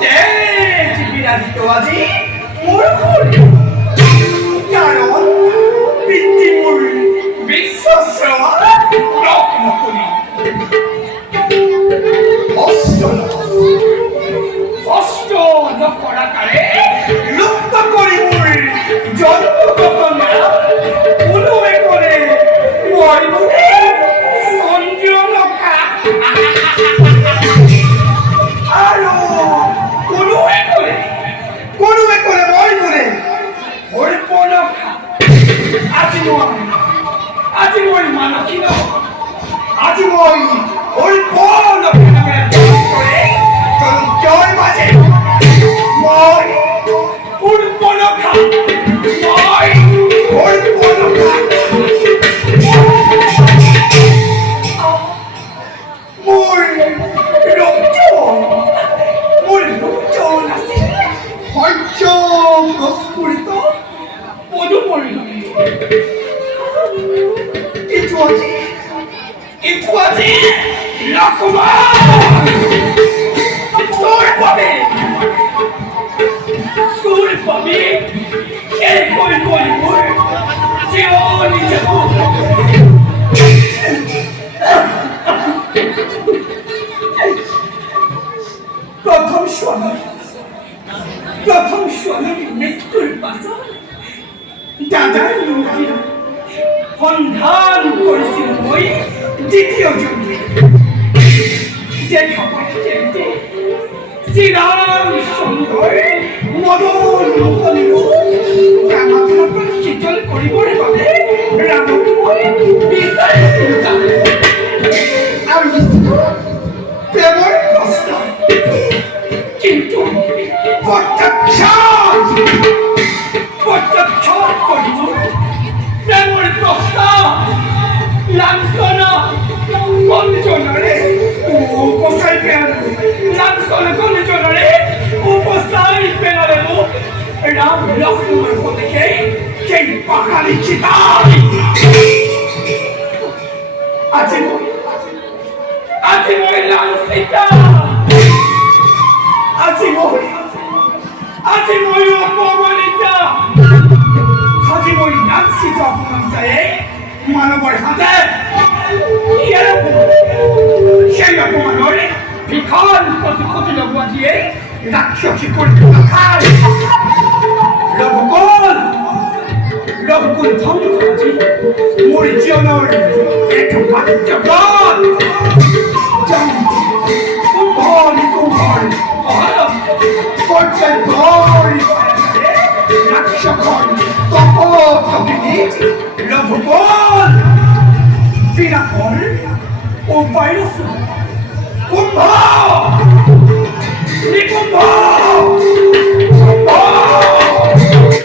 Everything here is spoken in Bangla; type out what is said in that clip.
তেজ বিরাজিত আজি মোর ঘরে কারণ পিতৃমূল বিশ্বাসেওয়া রত্ন করি অষ্ট নকরাকারে লুপ্ত করি মোর জন্মগতনা উলুমে করে মরমুনে সঞ্জনকা আরো কোনুয়ে করে মরমুনে হরিপনকা আজি মই মানকিন আজি মই হরিপনকা নামে করে চলুন জয় বাজে মই হরিপনকা মোর রূপচন আছে পঞ্চম প্রস্ফুরিত পদপরিণতি কিছু আছে লক্ষ্মণ তোর পাবে এই কই মোর জীবনী যাব প্রথম স্বামীর মৃত্যুর পাশন দাদার মূর্তির সন্ধান করেছিল মই দ্বিতীয় যুদ্ধে যে খবরটি শ্রীরাম সুন্দর মদন মোহনীয় রামাত্মক শীতল কৰিবৰ বাবে ৰামক মই বিচাৰিছিলো আৰু প্ৰেমৰ প্ৰশ্ন কিন্তু প্রত্যক্ষ করিব প্রেমের প্রশ্ন লাঞ্ছনা কঞ্চনরে উপসাই পেয়ার লাঞ্ছনা কঞ্চনরে উপসাই পেয়ার রাম লক্ষ্মণের দেখে সেই পাখালি চিতাই আজি মই লাঞ্ছিতা আজি মই অপমানিতা আজি মই লাঞ্ছিত অপমানিতায় মানৱৰ হাতে সেই অপমানৰে ভীষণ ক্ষতি লগোৱা দিয়ে ৰাক্ষসী কৰি নাখায় ৰঘুকুল ধ্বংস কৰি মোৰ জীৱনৰ এক মাত্ৰ পথ কুম্ভৰ রাক্ষসগণ তপোতপীতি রঘুপল বিরাপল ও বাইরস কুম্ভ নিকুম্ভ